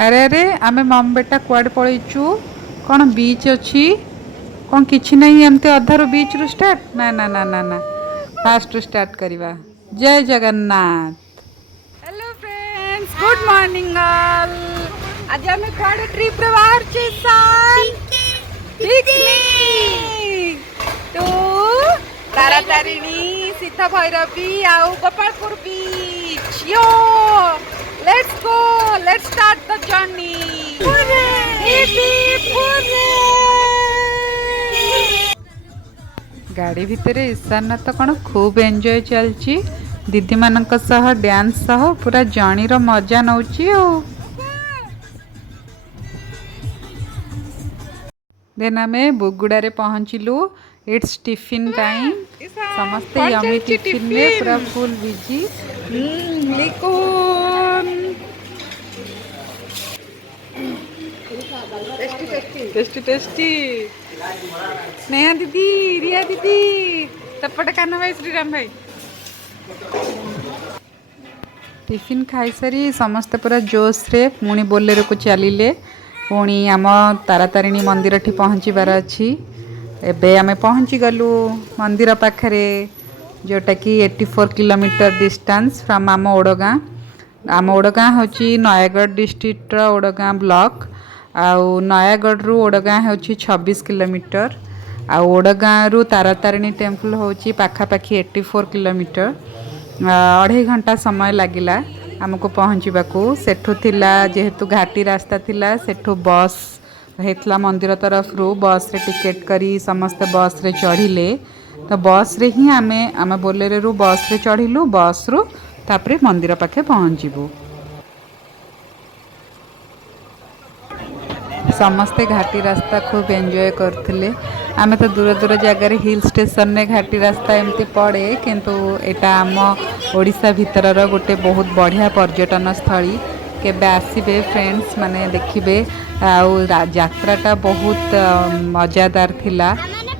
अरे अरे आमे मम बेटा कुआडे पळेइचु कौन बीच अच्छी कौन किछि नहीं एमती अधारू बीच रु स्टार्ट ना ना ना ना ना फास्ट रु स्टार्ट करवा। जय Jagannath. Hello friends good morning all. आज आमे कुआडे ट्रिप रे बाहर छी सन पिकनिक तो तारातारिणी सीता भैरवी आउ Gopalpur beach yo let's go let's start the journey. गाड़ी भितर ईशान तो कौन खूब एंजॉय चलची दीदी मानक सह डांस सह पूरा जर्नी रो मजा नौची ओ। देन आमे बुगुड़ा पहुँचलु। इट्स टिफिन टाइम समस्ते यमी टिफिन में पूरा full busy. Tasty tasty Sneha दीदी रिया दीदी तपटे कान्हा भाई श्रीराम भाई टिफिन खाई सारी समस्ते पूरा जोश रे पुणी बोलेरो को चलिले। पुणी आम तारातारिणी मंदिर ठी पहुँचबार अच्छी। एबे आमे पहुँची गलु मंदिर पाखरे जोटा कि 84 किलोमीटर डिस्टेंस फ्रॉम आम ओडगाँ। आम ओडगाँ होची नयागढ़ डिस्ट्रिक्ट ओडगाँ ब्लॉक आउ नयागढ़ रु ओडगाँ होची 26 किलोमीटर आउ ओडगाँ रु तारातारिणी टेम्पल होची पाखापाखी 84 किलोमीटर। 2.5 घंटा समय लगिला आमको पहुँचवाकू। सेठू थिला जेहेतु घाटी रास्ता थिला सेठू बस हेतला मंदिर तरफ रु बस रे टिकेट करी समस्ते बस रे चढ़िले। तो बस रे ही आमे बोलेरो रु बस रे चढ़िलु बस रु तापरे मंदिर पाखे पहुँचबू। समस्ते घाटी रास्ता खूब एंजॉय करथिले। आमे तो दूर दूर जगह हिल स्टेशन ने घाटी रास्ता एमती पड़े किंतु एटा आम ओडिशा भितरर गोटे बहुत बढ़िया पर्यटन स्थली। केबे आसीबे फ्रेंड्स माने देखिबे आउ यात्राटा बहुत मजादार थिला।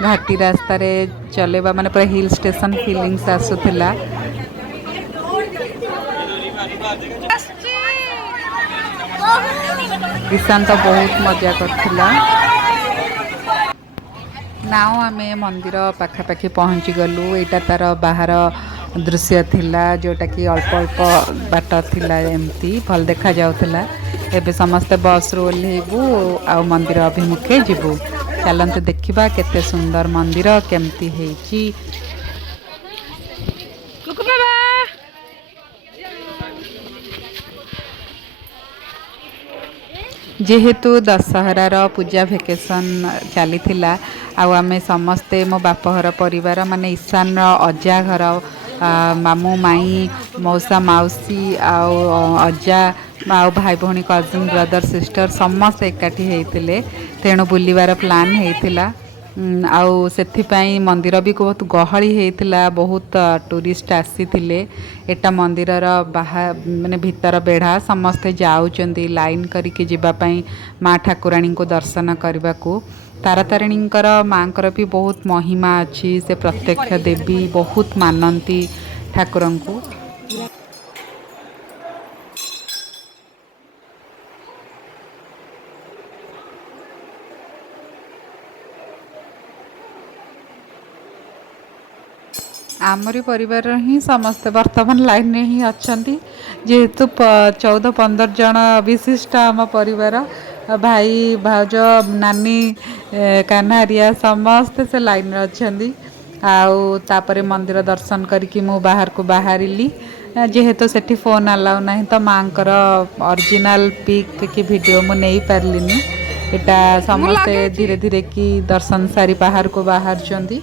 घाटी रास्ता रे चलेबा माने पूरा हिल स्टेशन फीलिंग्स आसुथिला। ईशान तो बहुत मजा करथिला। नाउ आमे मंदिर पाखापाखी पहुँची गलु। एटा तार बाहर दृश्य थिला जोटा कि अल्प अल्प बाट थिला एमती भल देखा जाउथिला। एबे समस्त बस रो ओल्हेबू आ मंदिर अभिमुखे जिबू। चलंत देखिबा केते सुंदर मंदिर केमती हेची। जेहेतु दशहरार पूजा भेकेसन चली आउ आमे समस्ते मो बापघर परिवार माने ईशान अजा घर मामू माई मौसा माउसी आउ अजा आउ भाई भौणी कजिन ब्रदर सिस्टर समस्त एकाठी होते तेणु बुलवार प्लान होता। आउ सेथिपाई मंदिर भी बहुत गहली होता बहुत टूरिस्ट आसी एटा मंदिरर बाहर माने भीतर बेढ़ा समस्ते जाउचंदी लाइन करिके जिबापाई माँ ठाकुराणी को दर्शन करने को। तारातारिणींकर माँकर भी बहुत महिमा अच्छी से प्रत्यक्ष देवी बहुत मानती ठाकुर को। आमरी परिवार ही समस्ते वर्तमान लाइन में ही अच्छा जेहेतु 14-15 जन विशिष्ट आम परिवार भाई भाउज नानी कान्हारिया समस्ते से लाइन में अच्छा। आउ तापरे मंदिर दर्शन करके मु बाहर को बाहरिली जेहेतु सेठी फोन अलाउ ना तो माँ ओरिजिनल पिक कि वीडियो मु नहीं पारलिनी। एटा समस्ते धीरे धीरे कि दर्शन सारी बाहर को बाहर चंदी।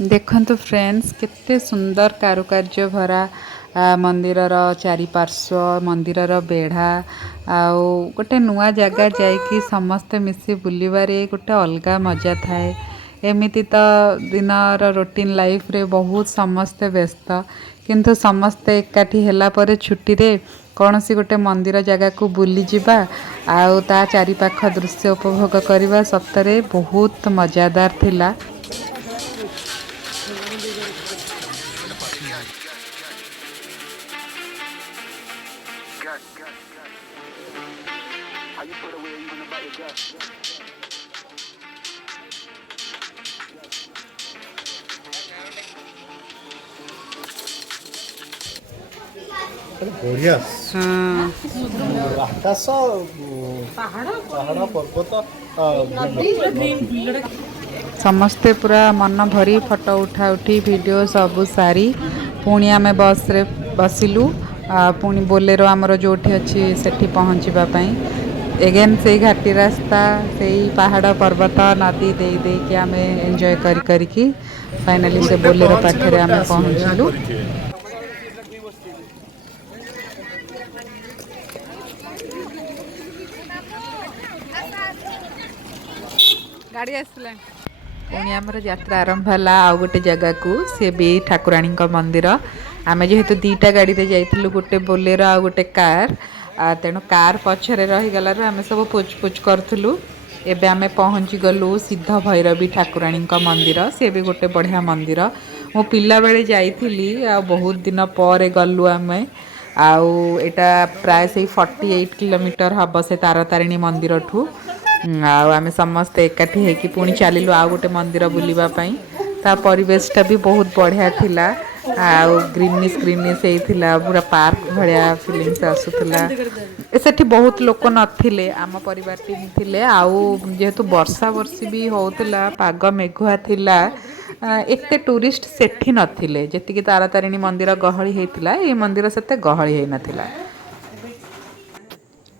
देखंतु फ्रेंड्स केते सुंदर कारुकार्य भरा मंदिरर चारिपार्श्व मंदिरर बेढ़ा आउ गोटे नुआ जगह जाइकी समस्ते मिसी बुलिबारे गोटे अलगा मजा थाए। एमिति तो दिनर रूटीन लाइफ रे बहुत समस्ते व्यस्त किंतु समस्ते एकाठी होला परे छुट्टी रे कौन सी गोटे मंदिर जगह को बुली जिबा आउ ता चारिपाख दृश्य उपभोग करवा सतरे बहुत मजादार थिला। ବଢିଆ ହଁ ଆକାଶ ପାହାଡ଼ ପର୍ବତ ସମସ୍ତେ ପୁରା ମନ ଭରି ଫଟୋ ଉଠା ଉଠି ଭିଡ଼ିଓ ସବୁ ସାରି ପୁଣି ଆମେ ବସ୍ରେ ବସିଲୁ ପୁଣି ବୋଲେରୋ ଆମର ଯେଉଁଠି ଅଛି ସେଠି ପହଞ୍ଚିବା ପାଇଁ ଏଗେନ୍ ସେଇ ଘାଟି ରାସ୍ତା ସେଇ ପାହାଡ଼ ପର୍ବତ ନଦୀ ଦେଇ ଦେଇକି ଆମେ ଏନ୍ଜୟ କରିକି ଫାଇନାଲି ସେ ଗୋଟେ ବୋଲେରୋ ପହଞ୍ଚିଲେ ପାଖରେ ଗୋଟେ ଆମେ ଆସିବ ଏହା ପହଞ୍ଚିଲୁ। କରିଥିବେ। ଗାଡ଼ି ଆସିଲାଣି ପୁଣି ଆମର ଯାତ୍ରା ଆରମ୍ଭ ହେଲା ଆଉ ଗୋଟେ ଜାଗାକୁ ସେ ବି ଠାକୁରାଣୀଙ୍କ ମନ୍ଦିର ଆମେ ଯେହେତୁ ଦୁଇଟା ଗାଡ଼ିରେ ଯାଇଥିଲୁ ଗୋଟେ ବୋଲେରୋ ଆଉ ଗୋଟେ କାର୍ ତେଣୁ କାର୍ ପଛରେ ରହିଗଲାରୁ ଆମେ ସବୁ ପୁଚ୍ ପୁଚ୍ କରୁଥିଲୁ। ଏବେ ଆମେ ପହଞ୍ଚି ଗଲୁ ସିଦ୍ଧ ଭୈରବୀ ଠାକୁରାଣୀଙ୍କ ମନ୍ଦିର ସେ ବି ଗୋଟେ ବଢ଼ିଆ ମନ୍ଦିର ମୁଁ ପିଲାବେଳେ ଯାଇଥିଲି ଆଉ ବହୁତ ଦିନ ପରେ ଗଲୁ ଆମେ ଆଉ ଏଇଟା ପ୍ରାୟ ସେଇ 48 କିଲୋମିଟର ହେବ ସେ ତାରାତାରିଣୀ ମନ୍ଦିରଠୁ ଆଉ ଆମେ ସମସ୍ତେ ଏକାଠି ହେଇକି ପୁଣି ଚାଲିଲୁ ଆଉ ଗୋଟେ ମନ୍ଦିର ବୁଲିବା ପାଇଁ ତା ପରିବେଶଟା ବି ବହୁତ ବଢ଼ିଆ ଥିଲା ଆଉ ଗ୍ରୀନିସ୍ ହେଇଥିଲା ପୁରା ପାର୍କ ଭଳିଆ ଫିଲିଙ୍ଗସ୍ ଆସୁଥିଲା ସେଠି ବହୁତ ଲୋକ ନଥିଲେ ଆମ ପରିବାର ଟିମ୍ ଥିଲେ ଆଉ ଯେହେତୁ ବର୍ଷା ବର୍ଷି ବି ହେଉଥିଲା ପାଗ ମେଘୁଆ ଥିଲା ଏତେ ଟୁରିଷ୍ଟ ସେଠି ନଥିଲେ ଯେତିକି ତାରାତାରିଣୀ ମନ୍ଦିର ଗହଳି ହେଇଥିଲା ଏଇ ମନ୍ଦିର ସେତେ ଗହଳି ହେଇନଥିଲା।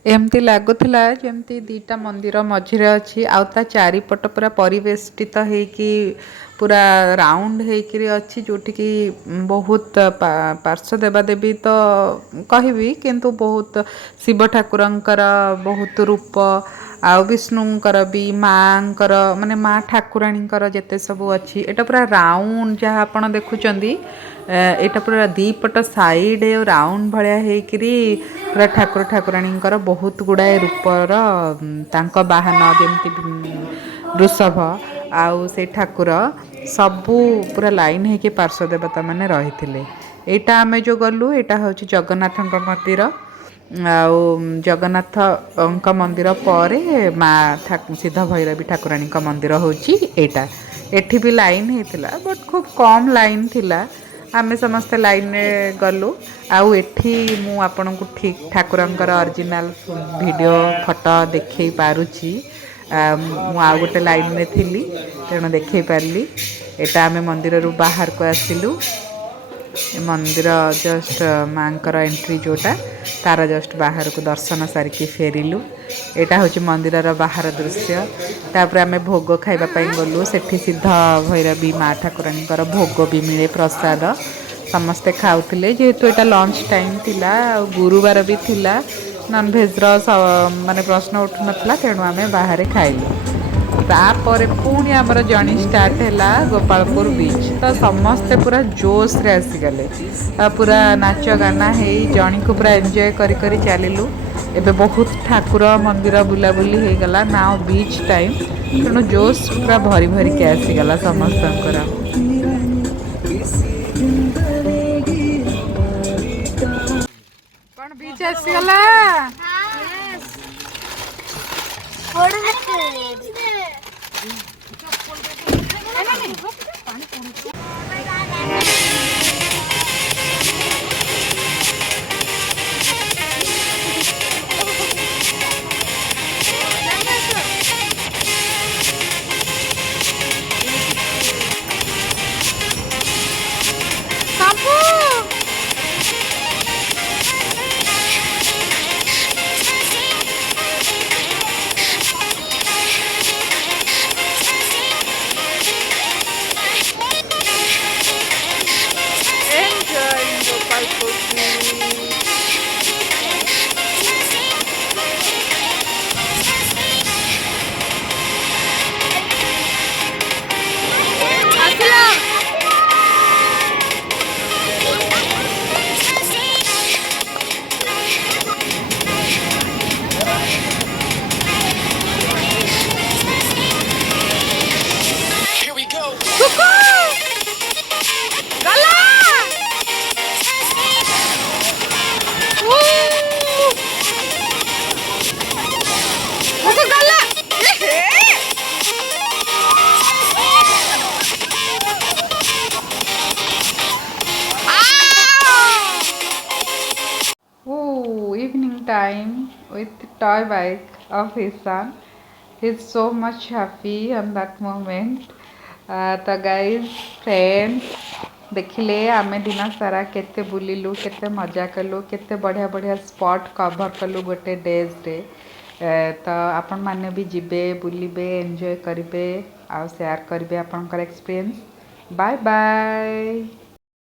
ଏମିତି ଲାଗୁଥିଲା ଯେମିତି ଦୁଇଟା ମନ୍ଦିର ମଝିରେ ଅଛି ଆଉ ତା ଚାରିପଟ ପୁରା ପରିବେଷ୍ଟିତ ହେଇକି ପୁରା ରାଉଣ୍ଡ ହେଇକିରି ଅଛି ଯେଉଁଠିକି ବହୁତ ପାର୍ଶ୍ୱ ଦେବାଦେବୀ ତ କହିବି କିନ୍ତୁ ବହୁତ ଶିବ ଠାକୁରଙ୍କର ବହୁତ ରୂପ ଆଉ ବିଷ୍ଣୁଙ୍କର ବି ମାଆଙ୍କର ମାନେ ମା ଠାକୁରାଣୀଙ୍କର ଯେତେ ସବୁ ଅଛି ଏଇଟା ପୁରା ରାଉଣ୍ଡ ଯାହା ଆପଣ ଦେଖୁଛନ୍ତି ଏଇଟା ପୁରା ଦୁଇପଟ ସାଇଡ଼୍ ରାଉଣ୍ଡ ଭଳିଆ ହେଇକିରି ପୁରା ଠାକୁରାଣୀଙ୍କର ବହୁତ ଗୁଡ଼ାଏ ରୂପର ତାଙ୍କ ବାହାନ ଯେମିତି ବୃଷଭ ଆଉ ସେ ଠାକୁର ସବୁ ପୁରା ଲାଇନ୍ ହେଇକି ପାର୍ଶ୍ୱ ଦେବତା ମାନେ ରହିଥିଲେ। ଏଇଟା ଆମେ ଯେଉଁ ଗଲୁ ଏଇଟା ହେଉଛି ଜଗନ୍ନାଥଙ୍କ ମନ୍ଦିର ଆଉ ଜଗନ୍ନାଥଙ୍କ ମନ୍ଦିର ପରେ ମା ସିଦ୍ଧ ଭୈରବୀ ଠାକୁରାଣୀଙ୍କ ମନ୍ଦିର ହେଉଛି ଏଇଟା ଏଠି ବି ଲାଇନ୍ ହେଇଥିଲା ବଟ୍ ଖୁବ୍ କମ୍ ଲାଇନ୍ ଥିଲା ଆମେ ସମସ୍ତେ ଲାଇନ୍ରେ ଗଲୁ ଆଉ ଏଠି ମୁଁ ଆପଣଙ୍କୁ ଠିକ୍ ଠାକୁରଙ୍କର ଅରିଜିନାଲ୍ ଭିଡ଼ିଓ ଫଟୋ ଦେଖାଇ ପାରୁଛି ମୁଁ ଆଉ ଗୋଟେ ଲାଇନ୍ରେ ଥିଲି ତେଣୁ ଦେଖାଇ ପାରିଲି ଏଇଟା ଆମେ ମନ୍ଦିରରୁ ବାହାରକୁ ଆସିଲୁ ମନ୍ଦିର ଜଷ୍ଟ ମାଙ୍କର ଏଣ୍ଟ୍ରି ଯେଉଁଟା ତାର ଜଷ୍ଟ ବାହାରକୁ ଦର୍ଶନ ସାରିକି ଫେରିଲୁ ଏଇଟା ହେଉଛି ମନ୍ଦିରର ବାହାର ଦୃଶ୍ୟ ତାପରେ ଆମେ ଭୋଗ ଖାଇବା ପାଇଁ ଗଲୁ ସେଠି ସିଦ୍ଧ ଭୈରବୀ ମା ଠାକୁରାଣୀଙ୍କର ଭୋଗ ବି ମିଳେ ପ୍ରସାଦ ସମସ୍ତେ ଖାଉଥିଲେ ଯେହେତୁ ଏଇଟା ଲଞ୍ଚ ଟାଇମ୍ ଥିଲା ଆଉ ଗୁରୁବାର ବି ଥିଲା ନନଭେଜ୍ର ମାନେ ପ୍ରଶ୍ନ ଉଠୁନଥିଲା ତେଣୁ ଆମେ ବାହାରେ ଖାଇଲୁ ତାପରେ ପୁଣି ଆମର ଜର୍ଣ୍ଣି ଷ୍ଟାର୍ଟ ହେଲା ଗୋପାଳପୁର ବିଚ୍ ତ ସମସ୍ତେ ପୁରା ଜୋସ୍ରେ ଆସିଗଲେ ପୁରା ନାଚ ଗାନା ହେଇ ଜର୍ଣ୍ଣିକୁ ପୁରା ଏନ୍ଜୟ କରି ଚାଲିଲୁ ଏବେ ବହୁତ ଠାକୁର ମନ୍ଦିର ବୁଲାବୁଲି ହେଇଗଲା ନାଉ ବିଚ୍ ଟାଇମ୍ ତେଣୁ ଜୋସ୍ ପୁରା ଭରି ଭରିକି ଆସିଗଲା ସମସ୍ତଙ୍କର। କଣ ବିଚ୍ ଆସିଗଲା time with toy bike of his son. He's so much happy on that moment. तो गाइज फ्रेंड्स देखिले आमे दिन सारा केते बुलिलु केते मजा कलु केते बढ़िया बढ़िया स्पॉट कवर कलु गोटे डेज रे तो आपण माने भी जिबे बुलिबे एंजॉय करिबे आ शेयर करिबे आपनकर एक्सपीरियंस बाय बाय।